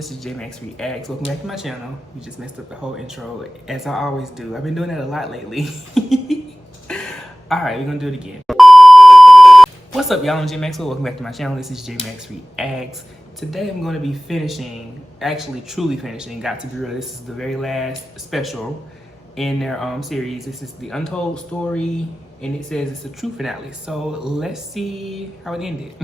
This is J.Max Reax. Welcome back to my channel. We just messed up the whole intro, as I always do. I've been doing that a lot lately. Alright, we're gonna do it again. What's up, y'all? I'm J.Maxwell. Welcome back to my channel. This is J.Max Reax. Today I'm gonna be finishing, actually truly finishing, Got to Be Real. This is the very last special in their series. This is the Untold story, and it says it's a true finale. So let's see how it ended.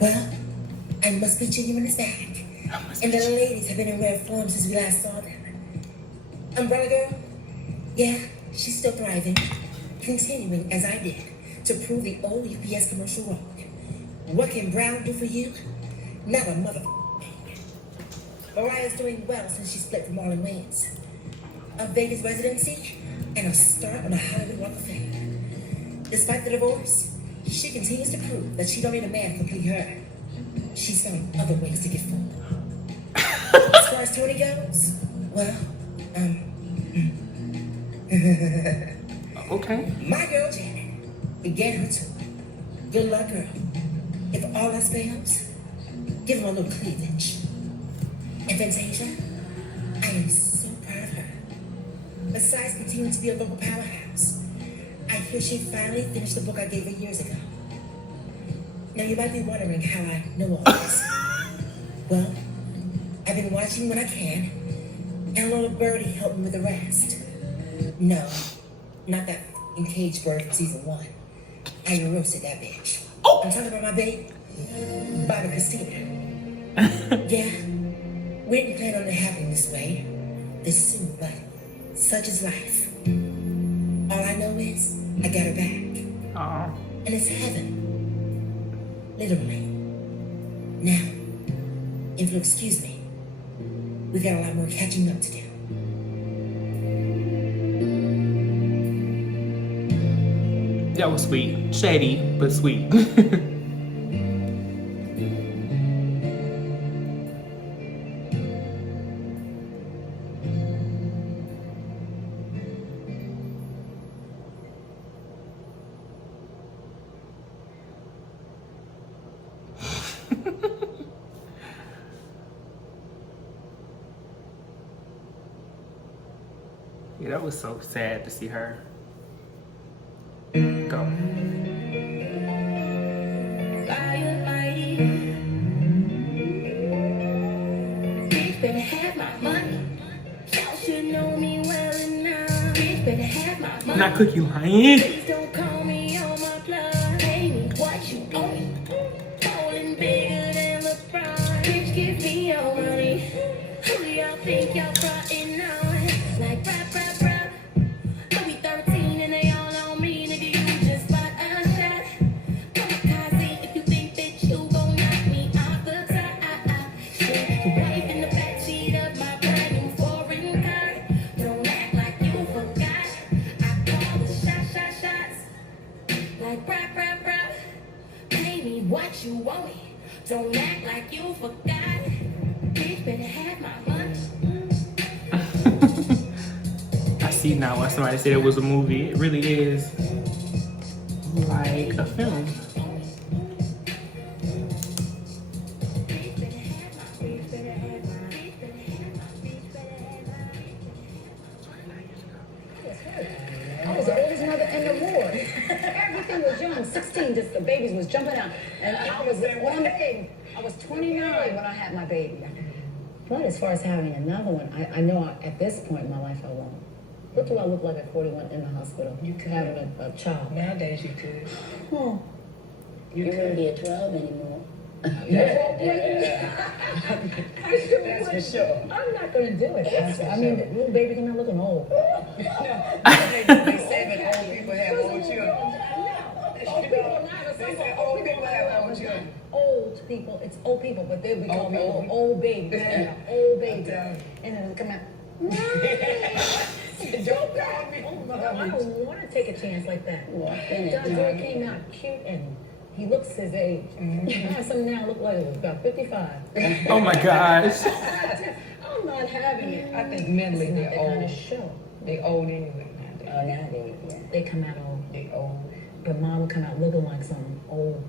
Well, I must be genuine as back. And the ladies have been in rare form since we last saw them. Umbrella Girl? Yeah, she's still thriving. Continuing, as I did, to prove the old UPS commercial wrong. What can Brown do for you? Not a mother thing. Mariah's doing well since she split from Marlon Wayans. A Vegas residency and a start on a Hollywood Walk of Fame. Despite the divorce, she continues to prove that she don't need a man to complete her. She's found other ways to get full. As far as Tony goes, well, Okay. my girl Janet began her tour. Good luck, girl. If all else fails, give him a little cleavage. And Fantasia, I am so proud of her. Besides continuing to be a local powerhouse, I hear she finally finished the book I gave her years ago. Now you might be wondering how I know all this. Well, I've been watching when I can, and a little birdie helped me with the rest. No, not that f***ing cage bird from season 1. I roasted that bitch. I'm talking about my baby, Bobby Christina. Yeah, we didn't plan on it happening this way, this soon, but such is life. All I know is I got her back. Aww. And it's heaven. Literally. Now, if you'll excuse me, we got a lot more catching up to do. That was sweet. Shady, but sweet. Yeah, that was so sad to see her go. Bitch better have my money. Y'all should know me well enough. Bitch better have my money. Not Cookie Lion. Please don't call me on my blood. Pay me what you owe me. Rolling bigger than LeBron. Bitch, give me your money. Who y'all think y'all frontin' on? Like rap. Louis 13 and they all on me. Nigga, you just bought a shot. Kamikaze if you think that you gon' knock me off the top. Shit, wife in the backseat of my brand new foreign car. Don't act like you forgot. I call the shots. Like rap. Pay me what you owe me. Don't act like you forgot. Bitch better have my money. I see now why somebody said it was a movie. It really is like a film. I was the oldest mother in the ward. Everything was young. 16, just the babies was jumping out. And I was one big. I was 29 when I had my baby. But as far as having another one, I know at this point in my life I won't. What do I look like at 41 in the hospital? You could having a child. Nowadays you could. You wouldn't be a 12 anymore. Yeah. That's for sure. I'm not going to do it. I mean, the little baby not looking old. They say that old people have old children. Old people not. They say old people have old children. Old people, it's old people, but they'll be called me old baby. Old baby. And then come out. Don't call me I mommy. don't want to take a chance like that. Walking Doug Joy came out cute and he looks his age. I have some now look like about 55. Oh my gosh. I'm not having it. I think mentally It's not they're that kind old. of show. They old anyway nowadays. Nowadays, yeah. They come out old. They old. But mom will come out looking like some old.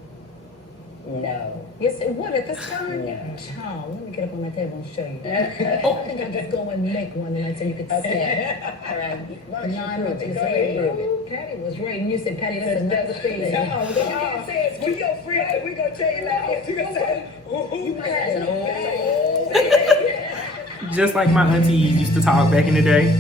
No. Yes, it would at this time? No. Child, let me get up on my table and show you. I think I'll just go and make one tonight so you could see. Okay. All right. Why don't you 9 prove months it? is Go ahead, prove it. Patty was right, and you said, Patty, that's another thing. Come on, go ahead, say it. We your friends, and we gonna tell you like this. You gonna say, ooh, That's an old. Just like my auntie used to talk back in the day.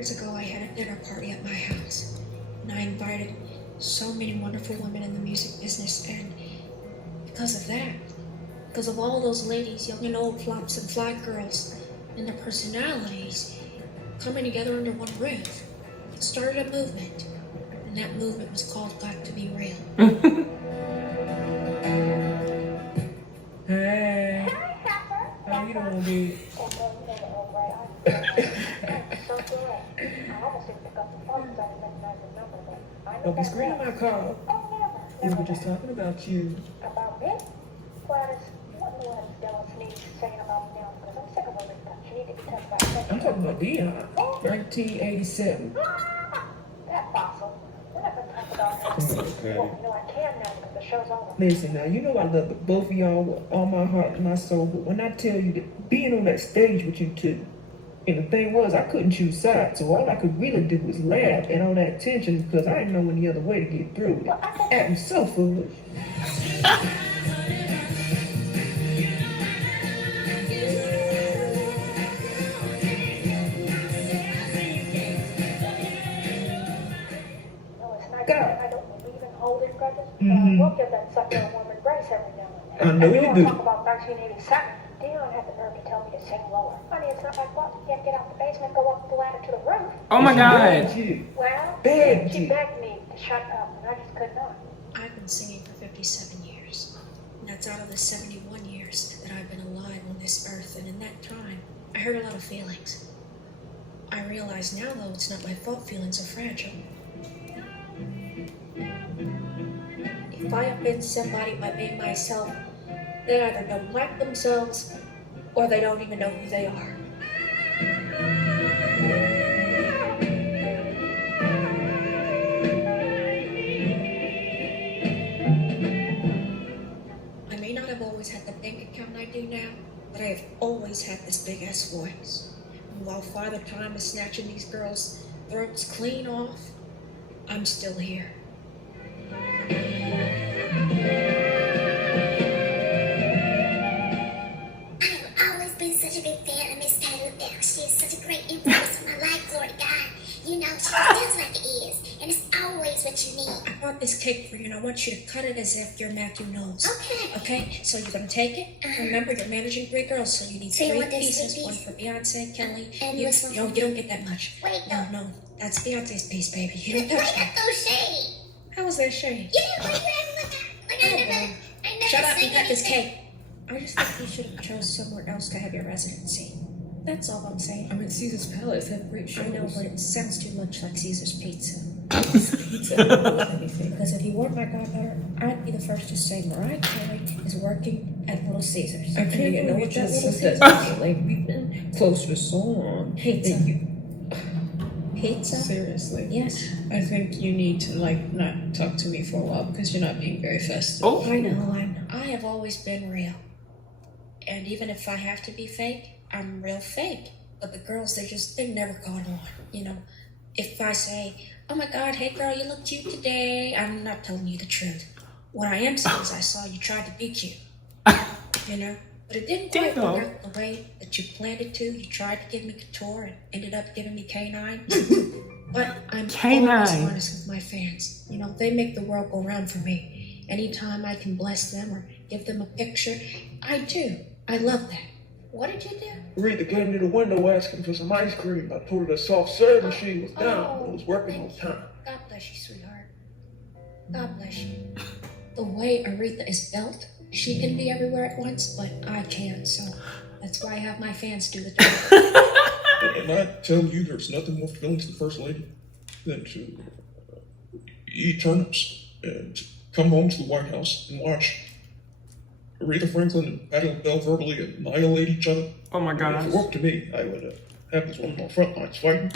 Ago, I had a dinner party at my house, and I invited so many wonderful women in the music business, and because of that, because of all those ladies, young and old, flops and fly girls, and their personalities coming together under one roof, it started a movement, and that movement was called Got to Be Real. hey. How you doing, dude? Don't be screaming my car. We were just talking about you. About me? Gladys, what in the world is Dylan Sneeze saying about me now? Because I'm sick of Aretha. She needs to be talked about. I'm talking about Beyonce. 1987. That fossil. We're not going to talk about her. Okay. Well, you know, I can now because the show's over. Listen, now, you know I love the both of y'all with all my heart and my soul, but when I tell you that being on that stage with you two, and the thing was, I couldn't choose sides, so all I could really do was laugh and all that tension because I didn't know any other way to get through it. Acting so foolish. No, it's not God. I don't believe in holding grudges, but I will give that sucker a warm embrace every now and then. I know And you wanna do. talk about 1987. Dion had the nerve to tell me to sing lower. Honey, it's not like what? You have to get out the basement, go up the ladder to the roof. Oh my God. Begged you. Well, Begged she you. begged me to shut up, and I just could not. I've been singing for 57 years. And that's out of the 71 years that I've been alive on this earth. And in that time, I heard a lot of feelings. I realize now, though, it's not my fault feelings are fragile. If I offend somebody by being myself, they either don't like themselves or they don't even know who they are. I may not have always had the bank account I do now, but I have always had this big ass voice. And while Father Time is snatching these girls' throats clean off, I'm still here. I've always been such a big fan of Miss Patty LaBelle. She is such a great influence on my life, glory to God. You know, she feels like it is, and it's always what you need. I bought this cake for you, and I want you to cut it as if you're Matthew Knowles. Okay. Okay? So you're gonna take it. Remember, you're managing 3 girls, so you need So you 3 want those pieces. 3 One pieces? for Beyonce, Kelly. And You, this one no, for you don't get that much. Wait, No, that's Beyonce's piece, baby. You don't Why touch not that. those shady? How was that shade? You didn't like that? Like I never Shut up sang and cut this anything. cake. I just think you should have chose somewhere else to have your residency. That's all I'm saying. I'm at Caesar's Palace, have great shows. I know, but it sounds too much like Caesar's Pizza. Pizza. Anything. Because if you weren't my goddaughter, I'd be the first to say Mariah Carey is working at Little Caesars. I And can't you know believe what you that just Little said Caesars that. Like, we've been close for so long. Pizza. that you- Pizza? Seriously, Yes. I think you need to not talk to me for a while because you're not being very festive. Oh. I know, I have always been real. And even if I have to be fake, I'm real fake. But the girls, they never caught on. You know, if I say, oh my God, hey girl, you look cute today, I'm not telling you the truth. What I am saying is I saw you tried to be cute. You know? But it didn't quite Damn. work out the way that you planned it to. You tried to give me Couture and ended up giving me K9. But I'm K9. always honest with my fans. You know, they make the world go round for me. Anytime I can bless them or give them a picture, I do. I love that. What did you do? Aretha came to the window asking for some ice cream. I told her the soft serve machine was down, but it was working on time. God bless you, sweetheart. God bless you. The way Aretha is built, she can be everywhere at once, but I can't, so that's why I have my fans do the job. And I tell you, there's nothing more fulfilling to the First Lady than to eat turnips and come home to the White House and watch Aretha Franklin and Patti LaBelle verbally annihilate each other. Oh my If gosh. it worked to me, I would have this one on the front lines fighting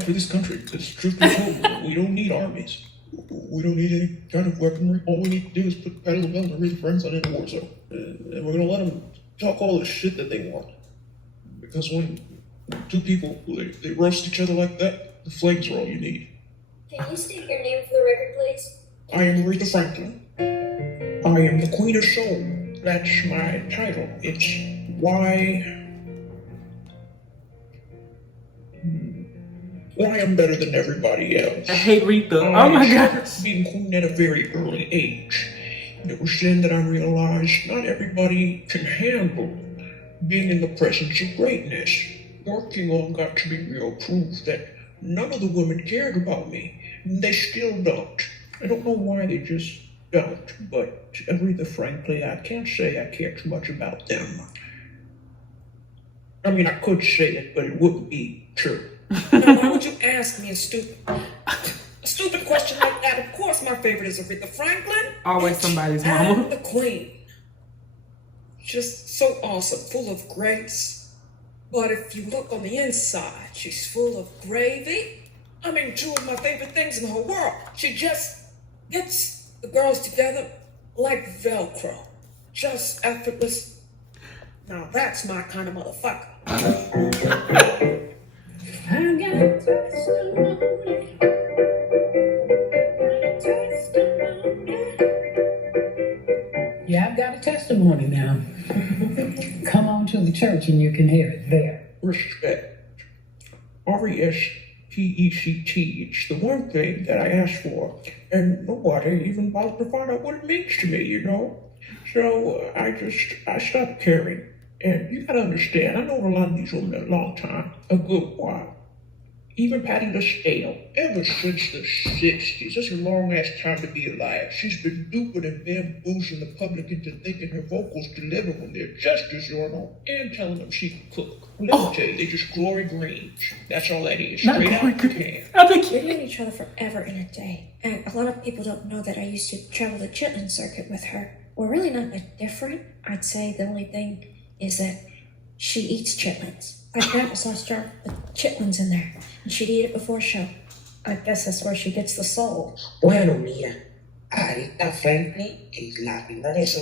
for this country. Because truth be told, we don't need armies. We don't need any kind of weaponry. All we need to do is put Patti LaBelle and Aretha Franklin in a war zone. And we're going to let them talk all the shit that they want. Because when two people, they roast each other like that, the flames are all you need. Can you state your name for the record, please? I am Aretha Franklin. I am the Queen of Soul. That's my title. It's why I'm better than everybody else. I hate Aretha. Oh my gosh. Being queen at a very early age. And it was then that I realized not everybody can handle being in the presence of greatness. Working on got to be real proof that none of the women cared about me. They still don't. I don't know why, they just don't. But Aretha Franklin, I can't say I care too much about them. I mean, I could say it, but it wouldn't be true. Now, why would you ask me a stupid question like that? Of course, my favorite is Aretha Franklin. Always somebody's And mama. the Queen. Just so awesome, full of grace. But if you look on the inside, she's full of gravy. I mean, two of my favorite things in the whole world. She just gets the girls together like Velcro. Just effortless. Now that's my kind of motherfucker. I got testimony. Yeah, I've got a testimony now. Come on to the church and you can hear it there. Respect. R-E-S-P-E-C-T. It's the one thing that I asked for, and nobody even bothered to find out what it means to me, you know? So I stopped caring. And you gotta understand, I know a lot of these women a long time, a good while. Even Patti LaBelle, ever since the 60s, that's a long-ass time to be alive. She's been duping and bamboozling the public into thinking her vocals deliver when they're just as normal, and telling them she can cook. Well, let me tell you, they just glory greens. That's all that is, straight out the can. We've known each other forever and a day. And a lot of people don't know that I used to travel the chitlin circuit with her. We're really not that different. I'd say the only thing is that she eats chitlins. I got a sauce jar with chitlins in there, and she'd eat it before a show. I guess that's where she gets the soul. Bueno, mira, Aretha Franklin es la reina de eso.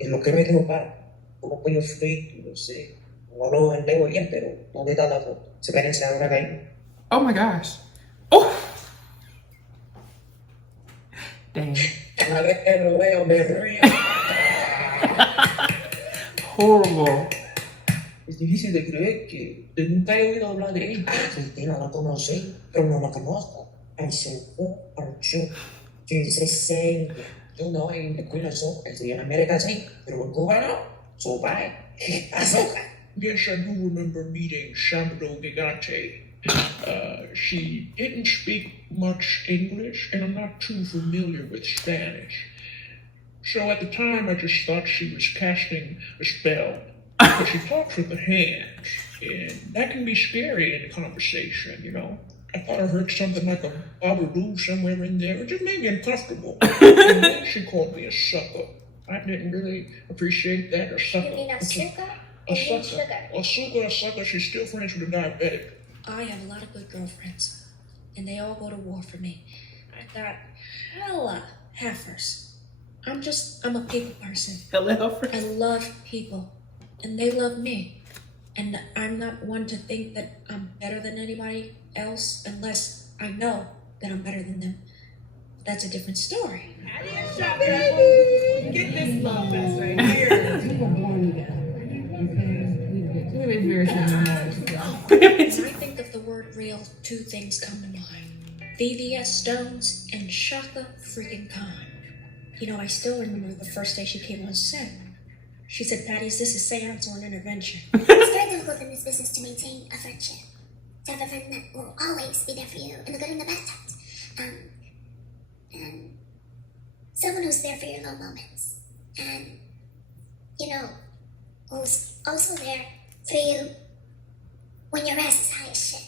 Es lo que me dijo para. Como pollo frito, no sé. No lo leo bien, pero ¿dónde está la foto? Se parece a una gallina. Oh my gosh. Oh. Damn. A ver, que lo veo, me río. Horrible. Es difícil de creer que nunca he oído hablar de ella. Sí, no la conocí, pero no la conozco. I'm so sure. She's a saint. You know, in the Queen of Soul, estoy en América, sí, pero en Cuba no. So bye. Azúcar. Yes, I do remember meeting Salvador Gigante. She didn't speak much English, and I'm not too familiar with Spanish. So at the time, I just thought she was casting a spell. But she talks with the hands, and that can be scary in a conversation, you know? I thought I heard something like a bobberoo somewhere in there. It just made me uncomfortable. And then she called me a sucker. I didn't really appreciate that, a sucker. You mean a sugar? A sucker. A sucker. She's still friends with a diabetic. I have a lot of good girlfriends, and they all go to war for me. I got hella heifers. I'm a people person. Hella heifers? I love people, and they love me. And I'm not one to think that I'm better than anybody else unless I know that I'm better than them. That's a different story. Get this love fest right here. We were born together. Okay? We've been very similar. When I think of the word real, two things come to mind. VVS Stones and Shaka freaking Khan. You know, I still remember the first day she came on set. She said, Patty, is this a seance or an intervention? It's very difficult in this business to maintain a friendship. To have a friend that will always be there for you in the good and the bad times. And someone who's there for your low moments. And, you know, who's also there for you when your ass is high as shit.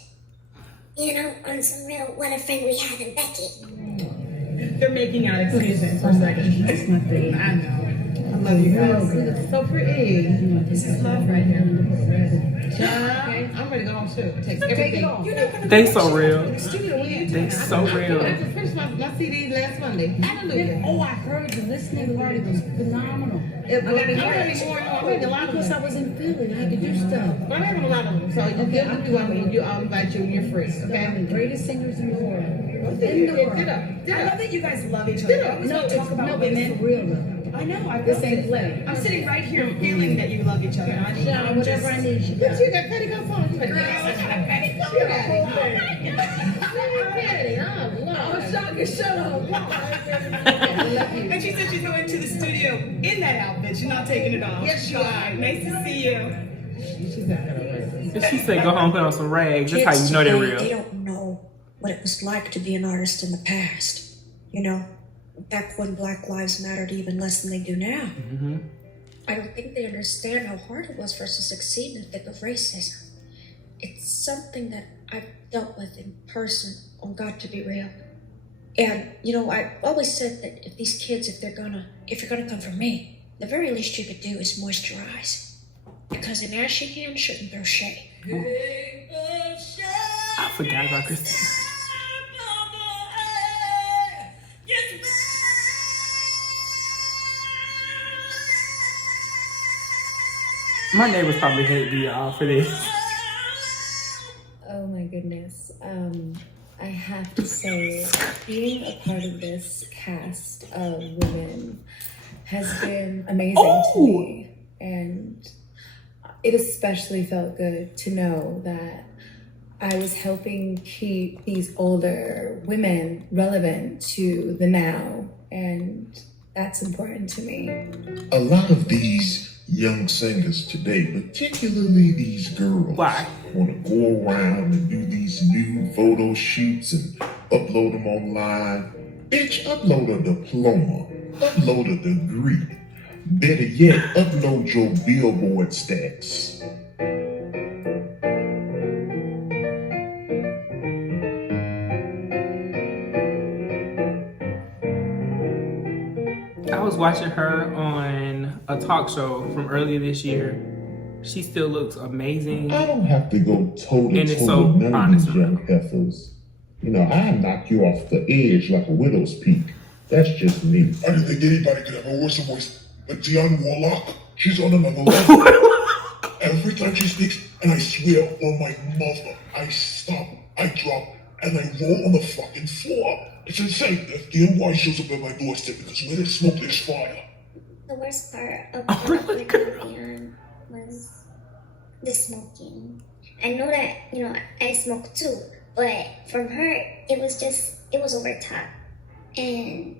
You know, on some real, what a friend we have in Becky. They're making out. Excuse me for a second. That's my thing. I know. I love you guys. You look so pretty. This is love right here. Okay, I'm ready to go home too. Take everything. They so real. They They so real. I just finished my CD last Monday. Hallelujah. Oh, I heard the listening party was phenomenal. I gotta go anymore. I read a lot because I was in Philly. I had to do stuff. But I'm having a lot of them. So you get to do it. I'll invite you. You're free. Okay. I'm the greatest singers in the world. In the world. I love that you guys love each other. I always want to talk about women. For real though. I know. I This ain't play. I'm sitting right here feeling that you love each other. I'm whatever I need. But you got petticoats on. Girl, I got petticoats. You got a whole thing. Oh, Shaka, shut up. I love you. And she said she's going to the studio in that outfit. She's not taking it off. Yes, you are. Nice to see you. She's not gonna wear If she said go home, put on some rags, that's how Kids you know they're today, real. They don't know what it was like to be an artist in the past. You know, back when Black Lives mattered even less than they do now. Mm-hmm. I don't think they understand how hard it was for us to succeed in the thick of racism. It's something that I've dealt with in person, on God to be real. And, you know, I always said that if these kids, if you're gonna come from me, the very least you could do is moisturize. Because an ashy hand shouldn't throw shade. I forgot about Christine. My neighbors probably hate me for this. Oh my goodness. I have to say, being a part of this cast of women has been amazing to me. And it especially felt good to know that I was helping keep these older women relevant to the now. And that's important to me. A lot of these young singers today, particularly these girls, want to go around and do these new photo shoots and upload them online. Bitch, upload a diploma, upload a degree. Better yet, upload your Billboard stats. I was watching her on a talk show from earlier this year. She still looks amazing. I don't have to go toe to And it's toe so with none of honest. these young heifers. You know, I knock you off the edge like a widow's peak. That's just me. I didn't think anybody could have a worse voice but Dionne Warlock. She's on another level. Every time she speaks, and I swear on my mother, I stop, I drop, and I roll on the fucking floor. It's insane. If DNY shows up at my doorstep because where there's smoke, there's fire. The worst part of Beyonce was the smoking. I know that, you know, I smoke too, but from her, it was over top. And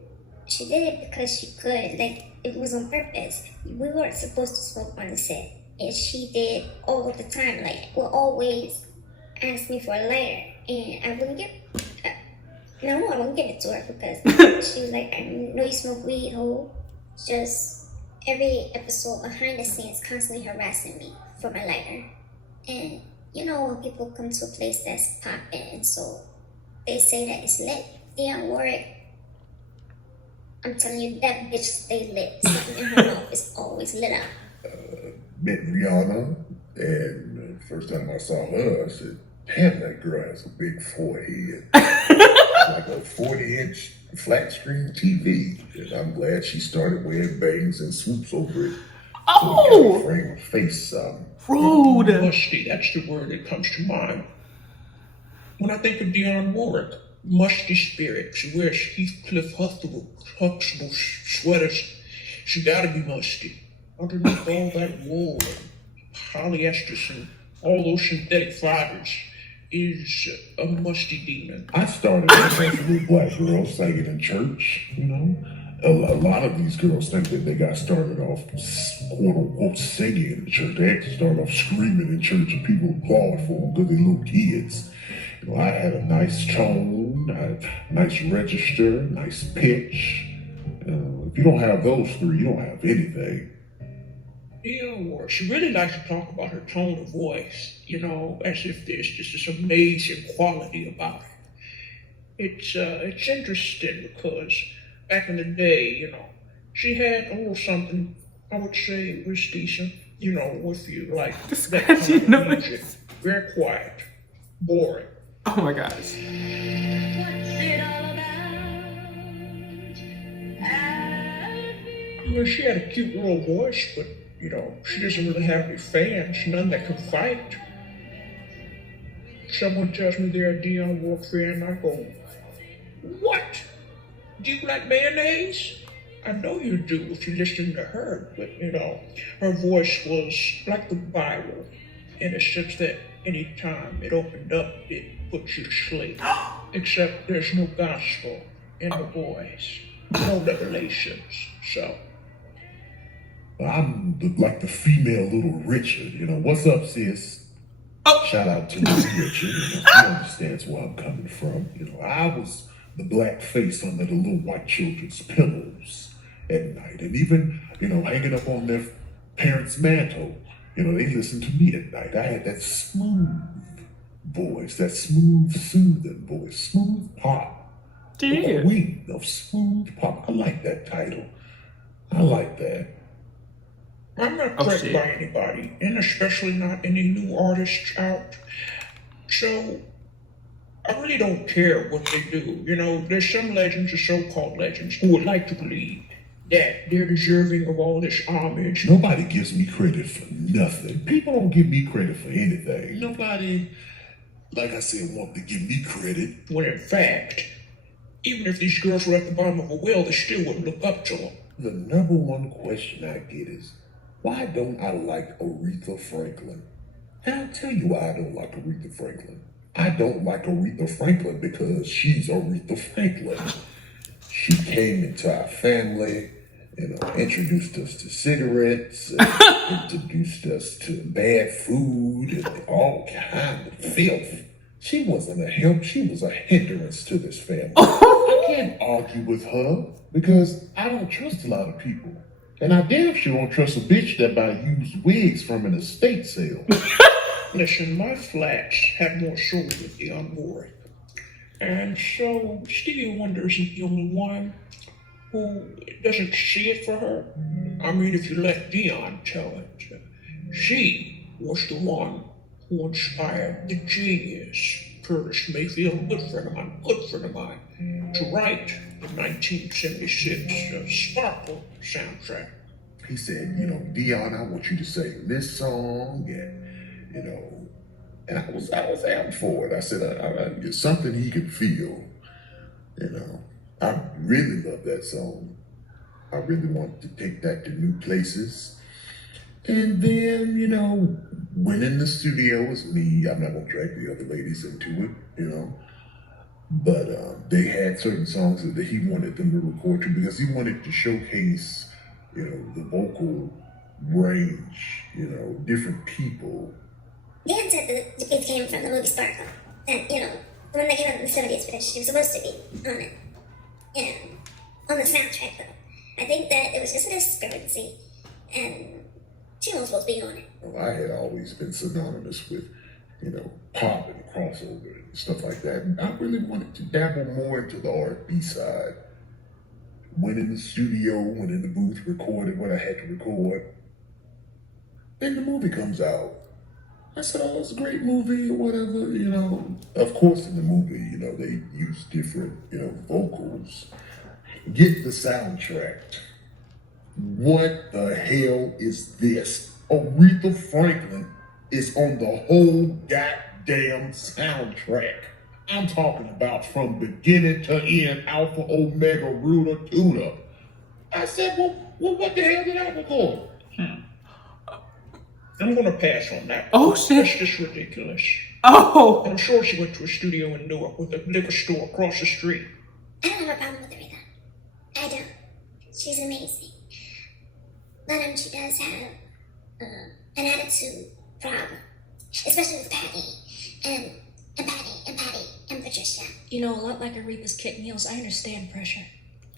she did it because she could. Like, it was on purpose. We weren't supposed to smoke on the set. And she did all the time. Like, will always ask me for a lighter. And I wouldn't give I wouldn't give it to her because she was like, I know you smoke weed, ho. Just every episode behind the scenes constantly harassing me for my lighter. And you know when people come to a place that's popping and so they say that it's lit. Dionne Warwick, I'm telling you, that bitch stay lit. Something in her mouth is always lit up. Met Rihanna, and the first time I saw her, I said, damn, that girl has a big forehead. Like a 40-inch flat screen TV. And I'm glad she started wearing bangs and swoops over it. So it frame her face. Rude. Musty, that's the word that comes to mind. When I think of Dionne Warwick, musty spirit, she wears Heathcliff Huxtable sweaters She gotta be musty. Underneath all that wool and polyesters and all those synthetic fibers is a musty demon. I started off as a little black girl singing in church, you know. A lot of these girls think that they got started off quote unquote singing in church. They actually started off screaming in church and people applaud for them because they're little kids. You know, I had a nice tone, a nice register, nice pitch. If you don't have those three, you don't have anything. Yeah, she really likes to talk about her tone of voice, you know, as if there's just this amazing quality about it. It's interesting because back in the day, you know, she had a little something, I would say was decent, you know, if you like that kind of music. Very quiet, boring. Oh my gosh. What's it all about? Well, she had a cute little voice, but, you know, she doesn't really have any fans, none that can fight. Someone tells me they're a Dionne Warwick fan, I go, what? Do you like mayonnaise? I know you do if you listen to her, but, you know, her voice was like the Bible in a sense that any time it opened up, it puts you to sleep. Except there's no gospel in her voice, no revelations, so. I'm like the female Little Richard, you know. What's up, sis? Shout out to Little Richard, you know, he understands where I'm coming from. You know, I was the black face under the little white children's pillows at night. And even, you know, hanging up on their parents' mantle, you know, they listened to me at night. I had that smooth voice, that smooth, soothing voice, smooth pop. The queen of smooth pop. I like that title. I like that. I'm not threatened by anybody, and especially not any new artists out. So, I really don't care what they do. You know, there's some legends or so-called legends who would like to believe that they're deserving of all this homage. Nobody gives me credit for nothing. People don't give me credit for anything. Nobody, like I said, want to give me credit. When in fact, even if these girls were at the bottom of a well, they still wouldn't look up to them. The number one question I get is, why don't I like Aretha Franklin? And I'll tell you why I don't like Aretha Franklin. I don't like Aretha Franklin because she's Aretha Franklin. She came into our family, you know, introduced us to cigarettes, introduced us to bad food and all kinds of filth. She wasn't a help, she was a hindrance to this family. I can't argue with her because I don't trust a lot of people. And I damn sure don't trust a bitch that buy used wigs from an estate sale. Listen, my flats have more soul than Dionne Warwick. And so Stevie Wonder isn't the only one who doesn't see it for her. I mean, if you let Dionne tell it, she was the one who inspired the genius, Curtis Mayfield, a good friend of mine, to write the 1976 Sparkle soundtrack. He said, you know, Dionne, I want you to sing this song, and, you know, and I was out for it. I said, it's something he could feel, you know. I really love that song. I really want to take that to new places. And then, you know, went in the studio was me. I'm not going to drag the other ladies into it, you know. But they had certain songs that he wanted them to record to because he wanted to showcase, you know, the vocal range, you know, different people. Dan said that it came from the movie Sparkle. And, you know, when they came out in the 70s, but she was supposed to be on it. You know, on the soundtrack, though. I think that it was just a discrepancy, and she wasn't supposed to be on it. Well, I had always been synonymous with, you know, pop and crossover and stuff like that. And I really wanted to dabble more into the R&B side. Went in the studio, went in the booth, recorded what I had to record. Then the movie comes out. I said, oh, it's a great movie or whatever, you know. Of course, in the movie, you know, they use different, you know, vocals. Get the soundtrack. What the hell is this? Aretha Franklin is on the whole goddamn soundtrack. I'm talking about from beginning to end, Alpha, Omega, Ruta, Tuta. I said, well, Well, what the hell did I record? I'm gonna pass on that. Oh, shit. That's just ridiculous. Oh. And I'm sure she went to a studio in Newark with a liquor store across the street. I don't have a problem with Aretha. I don't. She's amazing. But she does have an attitude problem, especially with Patty and Patricia. You know, a lot like Aretha's Kit Meals, I understand pressure.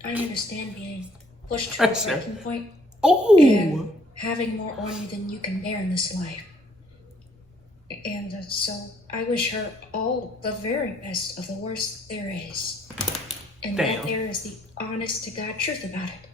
I understand being pushed to a breaking point. Oh. And having more on you than you can bear in this life. And so I wish her all the very best of the worst there is. And that there is the honest to God truth about it.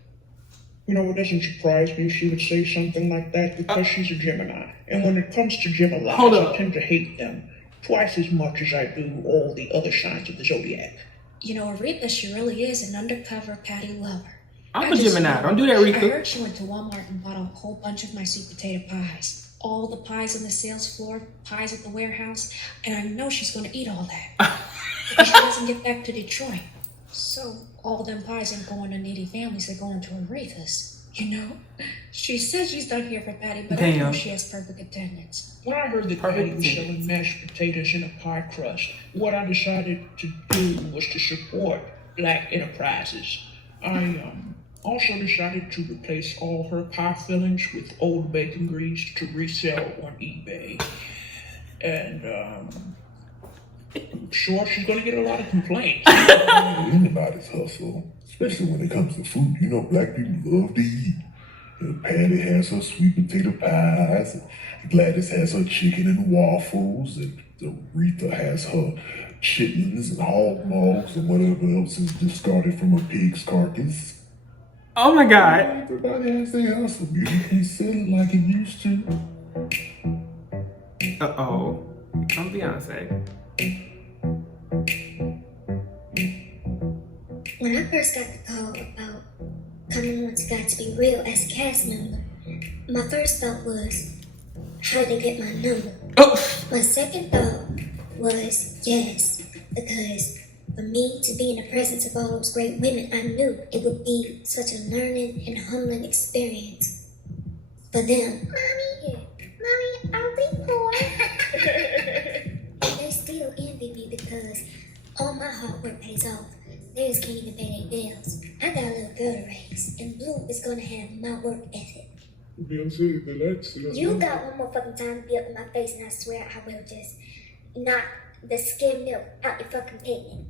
You know, it doesn't surprise me if she would say something like that because she's a Gemini. And when it comes to Geminis, I tend to hate them twice as much as I do all the other signs of the zodiac. You know, Aretha, she really is an undercover Patty lover. I'm a Gemini. Don't do that, Aretha. I heard she went to Walmart and bought a whole bunch of my sweet potato pies. All the pies on the sales floor, pies at the warehouse, and I know she's going to eat all that. Because she doesn't get back to Detroit. So all them pies ain't going to needy families, they're going to Aretha's. You know, she says she's done here for Patty, but I know she has perfect attendance. When I heard that Patty was selling mashed potatoes in a pie crust, what I decided to do was to support Black enterprises. I also decided to replace all her pie fillings with old bacon grease to resell on eBay. And I'm sure she's going to get a lot of complaints. Anybody's hustle, especially when it comes to food. You know, Black people love to eat. Patty has her sweet potato pies, and Gladys has her chicken and waffles, and Aretha has her chitlins and hog maws and whatever else is discarded from a pig's carcass. Oh my God. Everybody has their hustle. You can't sell it like it used to. Uh-oh. I'm Beyonce. When I first got the call about coming on to Got to Be Real as a cast member, my first thought was, how did they get my number? My second thought was, yes, because for me to be in the presence of all those great women, I knew it would be such a learning and humbling experience for them. Mommy, are we poor? And they still envy me because all my hard work pays off. They just can't even pay their bills. I got a little girl to raise, and Blue is gonna have my work ethic. Beyonce, relax. You got one more fucking time to be up in my face, and I swear I will just knock the skim milk out your fucking pigment.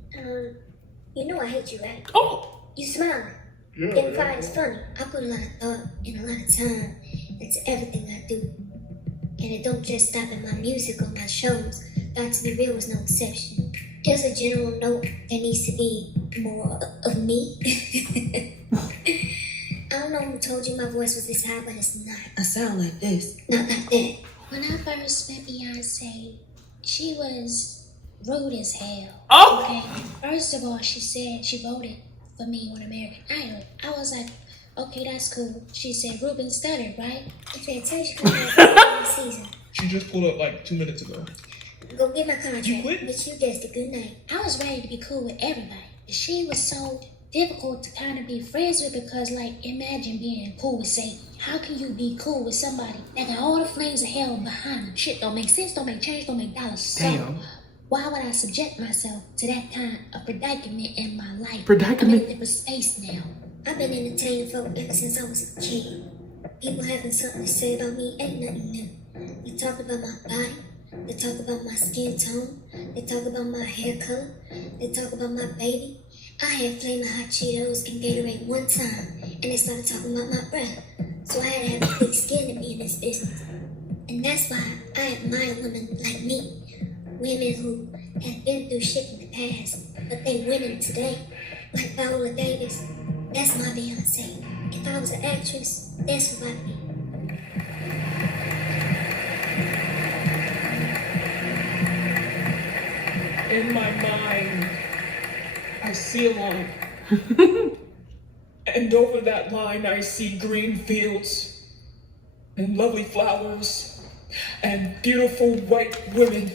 You know I hate you, right? Oh! You smiling. Yeah. Getting fired is funny. I put a lot of thought and a lot of time into everything I do. And it don't just stop at my music or my shows. Got to Be Real was no exception. Just a general note, there needs to be more of me. I don't know who told you my voice was this high, but it's not. I sound like this. Not like that. When I first met Beyonce, she was rude as hell. Oh! Okay. First of all, she said she voted for me on American Idol. I was like, okay, that's cool. She said Ruben stuttered, right? If they tell you the season, She just pulled up like 2 minutes ago. go get my contract. You quit? But you guessed it. Good night. I was ready to be cool with everybody. She was so difficult to kind of be friends with because, like, imagine being cool with Satan. How can you be cool with somebody that got all the flames of hell behind them? Shit don't make sense, don't make change, don't make dollars. So, why would I subject myself to that kind of predicament in my life? Predicament? I'm in a different space now. I've been entertaining folk ever since I was a kid. People having something to say about me ain't nothing new. They talk about my body. They talk about my skin tone. They talk about my hair color. They talk about my baby. I had Flamin' Hot Cheetos and Gatorade one time, and they started talking about my brother. So I had to have a thick skin to be in this business. And that's why I admire women like me. Women who have been through shit in the past, but they winning today. Like Viola Davis. That's my Beyonce. If I was an actress, that's who I'd be. In my mind, I see a line. And over that line, I see green fields and lovely flowers and beautiful white women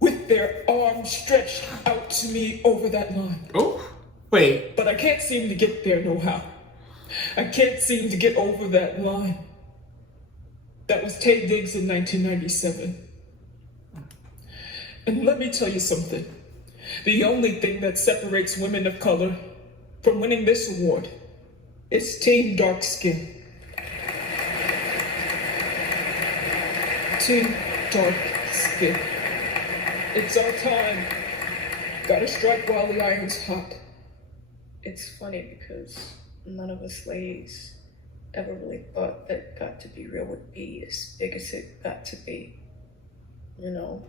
with their arms stretched out to me over that line. Oh, wait. But I can't seem to get there no how. I can't seem to get over that line. That was Tay Diggs in 1997. And let me tell you something. The only thing that separates women of color from winning this award is Team Dark Skin. Team Dark Skin. It's our time. Gotta strike while the iron's hot. It's funny because none of us ladies ever really thought that Got to Be Real would be as big as it got to be. You know,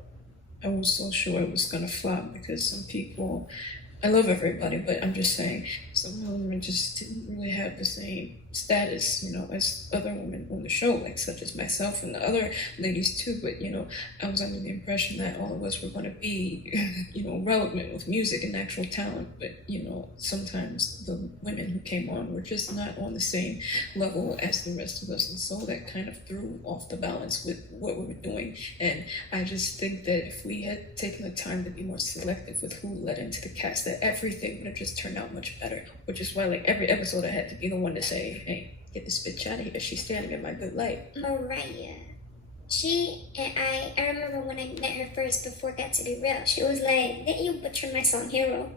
I was so sure it was gonna flop because some people, I love everybody, but I'm just saying, some women just didn't really have the same status, you know, as other women on the show, like such as myself and the other ladies too. But, you know, I was under the impression that all of us were going to be, you know, relevant with music and actual talent. But, you know, sometimes the women who came on were just not on the same level as the rest of us. And so that kind of threw off the balance with what we were doing. And I just think that if we had taken the time to be more selective with who let into the cast, that everything would have just turned out much better. Which is why, like, every episode I had to be the one to say, hey, get this bitch out of here. She's standing in my good light. Mariah. She and I remember when I met her first before Got to Be Real. She was like, didn't you butcher my song Hero?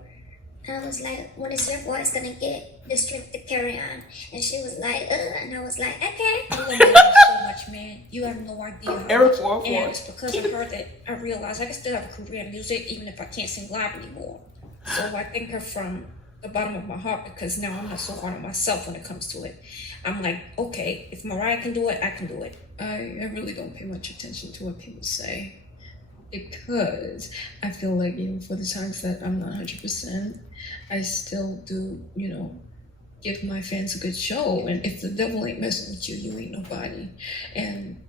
And I was like, when is your voice gonna get the strength to carry on? And she was like, and I was like, okay. I love her so much, man. You have no idea. And it's because of her that I realized I can still have a career in music even if I can't sing live anymore. So I thank her from the bottom of my heart because now I'm not so hard on myself when it comes to it. I'm like, okay, if Mariah can do it, I can do it. I really don't pay much attention to what people say because I feel like even for the times that I'm not 100%, I still do, you know, give my fans a good show. And if the devil ain't messing with you, you ain't nobody. And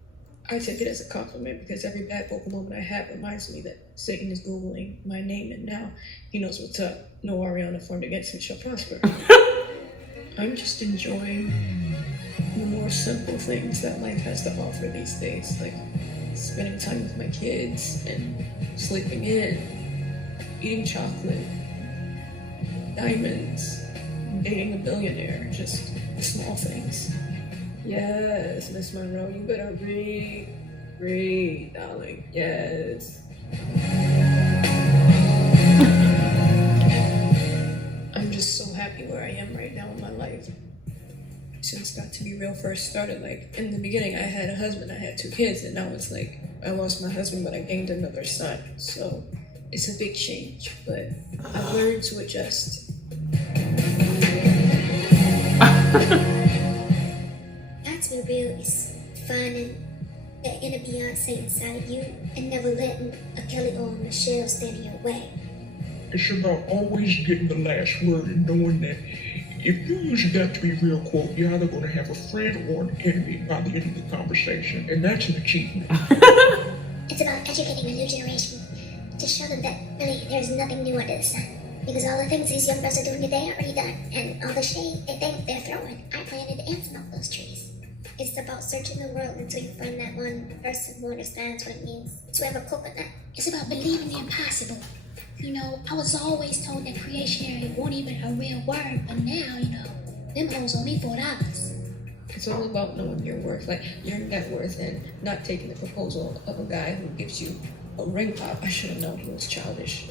I take it as a compliment because every bad vocal moment I have reminds me that Satan is Googling my name and now he knows what's up. No Ariana formed against him shall prosper. I'm just enjoying the more simple things that life has to offer these days, like spending time with my kids and sleeping in, eating chocolate, diamonds, dating a billionaire, just small things. Yes, Miss Monroe, you better read, darling. Yes. I'm just so happy where I am right now in my life. Since Got to Be Real first started, like in the beginning I had a husband, I had 2 kids, and now it's like I lost my husband but I gained another son. So it's a big change, but I've learned to adjust. Got to Be Real is finding that inner Beyonce inside of you and never letting a Kelly or a Michelle stand in your way. It's about always getting the last word and knowing that if you use a Got to Be Real quote, you're either going to have a friend or an enemy by the end of the conversation, and that's an achievement. It's about educating a new generation to show them that really there's nothing new under the sun. Because all the things these young girls are doing today are already done, and all the shade they think they're throwing, I planted ants in all those trees. It's about searching the world until you find that one person who understands what it means to have a coconut. It's about believing the impossible. You know, I was always told that creationary wasn't even a real word, but now, you know, them hoes owe me $4. It's all about knowing your worth, like your net worth, and not taking the proposal of a guy who gives you a ring pop. I should have known he was childish.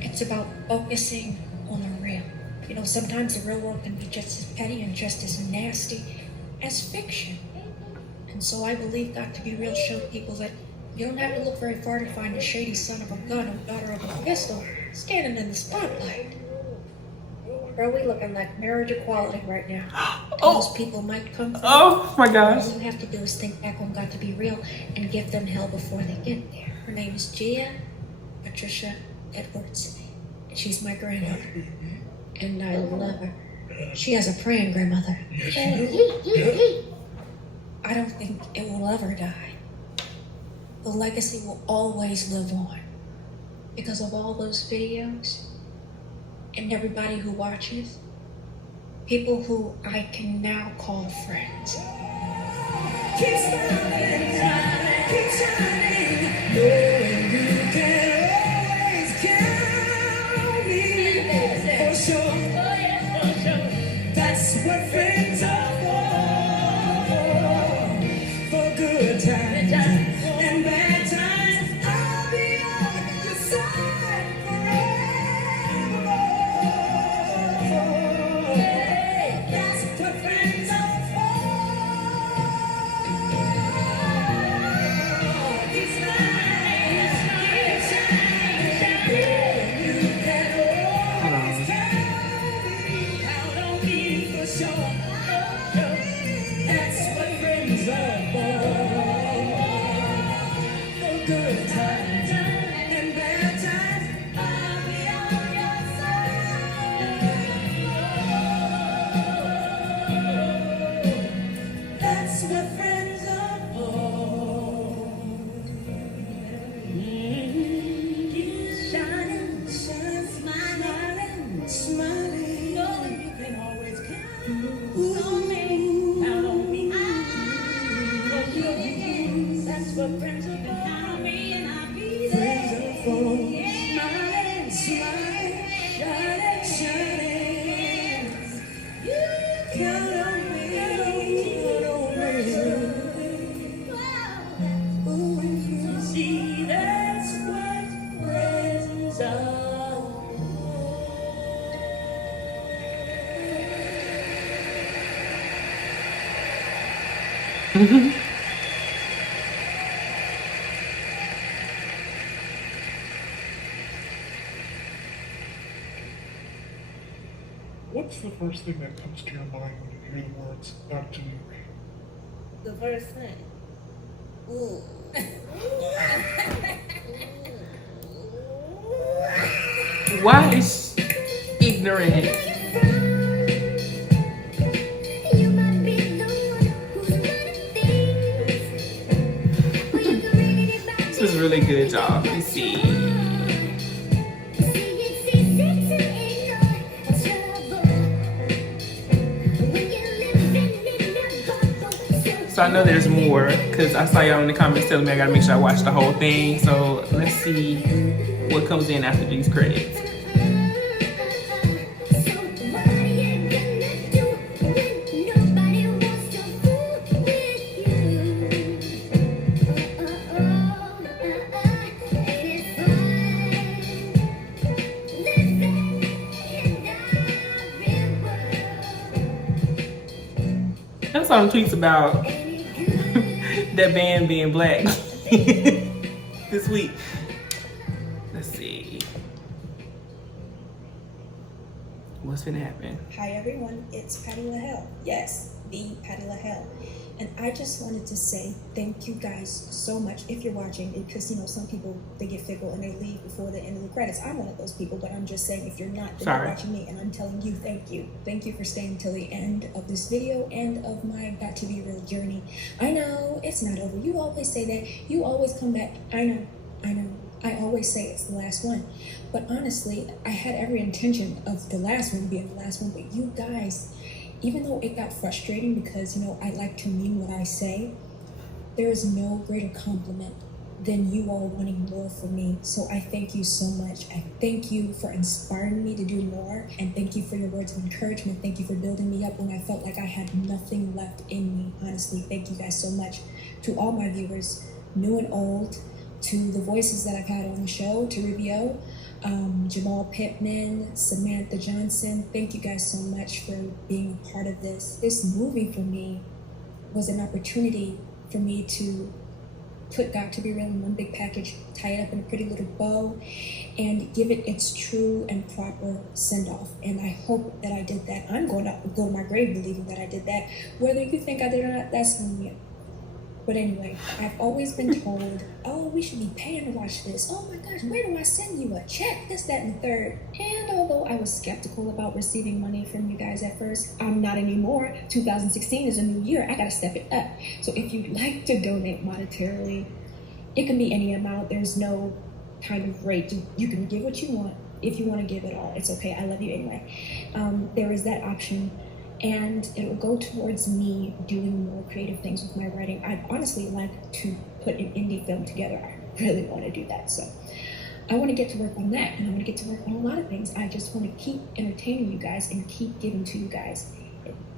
It's about focusing on the real. You know, sometimes the real world can be just as petty and just as nasty as fiction. And so I believe Got to Be Real showed people that you don't have to look very far to find a shady son of a gun or daughter of a pistol standing in the spotlight. Girl, we looking like marriage equality right now. Those people might come from. Oh my gosh. All you have to do is think back on Got to Be Real and give them hell before they get there. Her name is Gia Patricia Edwards. And she's my granddaughter. And I love her. She has a praying grandmother. I don't think it will ever die. The legacy will always live on because of all those videos and everybody who watches, people who I can now call friends. Keep shining, shining, keep shining, knowing you can always count me for sure. and bad times, I'll be on your side forevermore. Hey, that's what friends are for. These nights, you can always count on me for sure. That's what friends are for. For good times and bad times, I'll be on your side. That's what friends are for. Shining, shine, smiling, smiling. Oh, you can always count on me. Count on me. That's what friends are for. Count on me and I'll be there. Friends are for. Smiling, smiling, shining, shining. You count on me. Count on me. Ooh, see, that's what friends are for. What's the first thing that comes to your mind when you hear the words "got to be real"? The first thing. Ooh. Why is she ignorant? This was really good, y'all. Let's see. So I know there's more because I saw y'all in the comments telling me I gotta make sure I watch the whole thing. So let's see what comes in after these credits. I saw some tweets about that band being black this week. Let's see. What's gonna happen? Hi everyone, it's Patty LaHelle. Yes, the Patty LaHelle. And I just wanted to say thank you guys so much if you're watching, because you know some people they get fickle and they leave before the end of the credits. I'm one of those people, but I'm just saying if you're not, then you're watching me, and I'm telling you thank you. Thank you for staying till the end of this video and of my Got to Be Real journey. I know it's not over. You always say that. You always come back. I know. I always say it's the last one. But honestly, I had every intention of the last one being the last one, but you guys, even though it got frustrating because, you know, I like to mean what I say, there is no greater compliment than you all wanting more from me. So I thank you so much. I thank you for inspiring me to do more, and thank you for your words of encouragement. Thank you for building me up when I felt like I had nothing left in me. Honestly, thank you guys so much. To all my viewers, new and old, to the voices that I've had on the show, to Rubio, Jamal Pittman, Samantha Johnson, thank you guys so much for being a part of this. This movie for me was an opportunity for me to put Got to Be Real in one big package, tie it up in a pretty little bow, and give it its true and proper send-off. And I hope that I did that. I'm going to go to my grave believing that I did that. Whether you think I did or not, that's on you. But anyway, I've always been told, oh, we should be paying to watch this. Oh my gosh, where do I send you a check? This, that, and the third. And although I was skeptical about receiving money from you guys at first, I'm not anymore. 2016 is a new year. I gotta step it up. So if you'd like to donate monetarily, it can be any amount. There's no kind of rate. You can give what you want. If you want to give it all, it's okay. I love you anyway. There is that option. And it will go towards me doing more creative things with my writing. I'd honestly like to put an indie film together. I really want to do that. So I want to get to work on that, and I want to get to work on a lot of things. I just want to keep entertaining you guys and keep giving to you guys.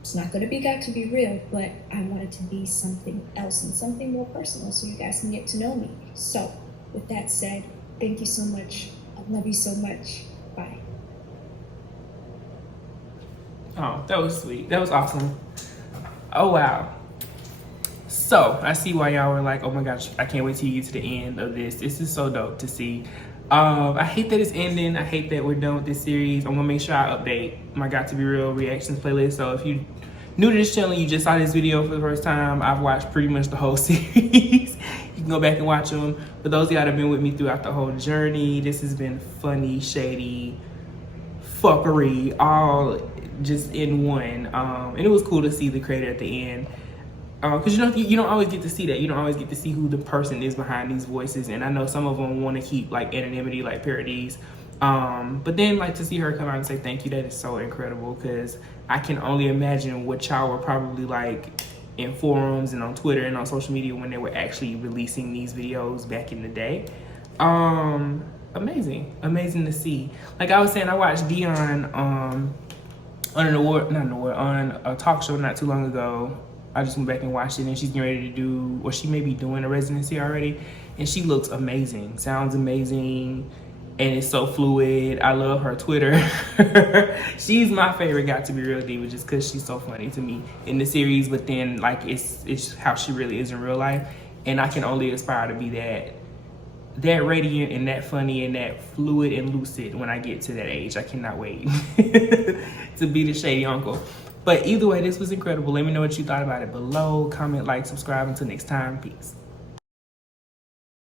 It's not going to be Got to Be Real, but I want it to be something else and something more personal so you guys can get to know me. So, with that said, thank you so much. I love you so much. Bye. Oh, that was sweet. That was awesome. Oh, wow. So, I see why y'all were like, oh my gosh, I can't wait till you get to the end of this. This is so dope to see. I hate that it's ending. I hate that we're done with this series. I'm gonna make sure I update my Got to Be Real reactions playlist. So if you new to this channel, you just saw this video for the first time, I've watched pretty much the whole series. You can go back and watch them. For those of y'all that have been with me throughout the whole journey, this has been funny, shady, fuckery, all just in one. And it was cool to see the creator at the end. Because you don't always get to see that. You don't always get to see who the person is behind these voices. And I know some of them want to keep like anonymity, like parodies. But then like to see her come out and say thank you, that is so incredible. Because I can only imagine what y'all were probably like in forums and on Twitter and on social media when they were actually releasing these videos back in the day. Amazing to see. Like I was saying, I watched Dion on a talk show not too long ago. I just went back and watched it, and she's getting ready to do, or she may be doing a residency already, and she looks amazing, sounds amazing, and it's so fluid. I love her Twitter. She's my favorite Got to Be Real diva just because she's so funny to me in the series, but then like it's how she really is in real life, and I can only aspire to be that radiant and that funny and that fluid and lucid when I get to that age. I cannot wait to be the shady uncle. But either way, this was incredible. Let me know what you thought about it below. Comment, like, subscribe. Until next time, peace.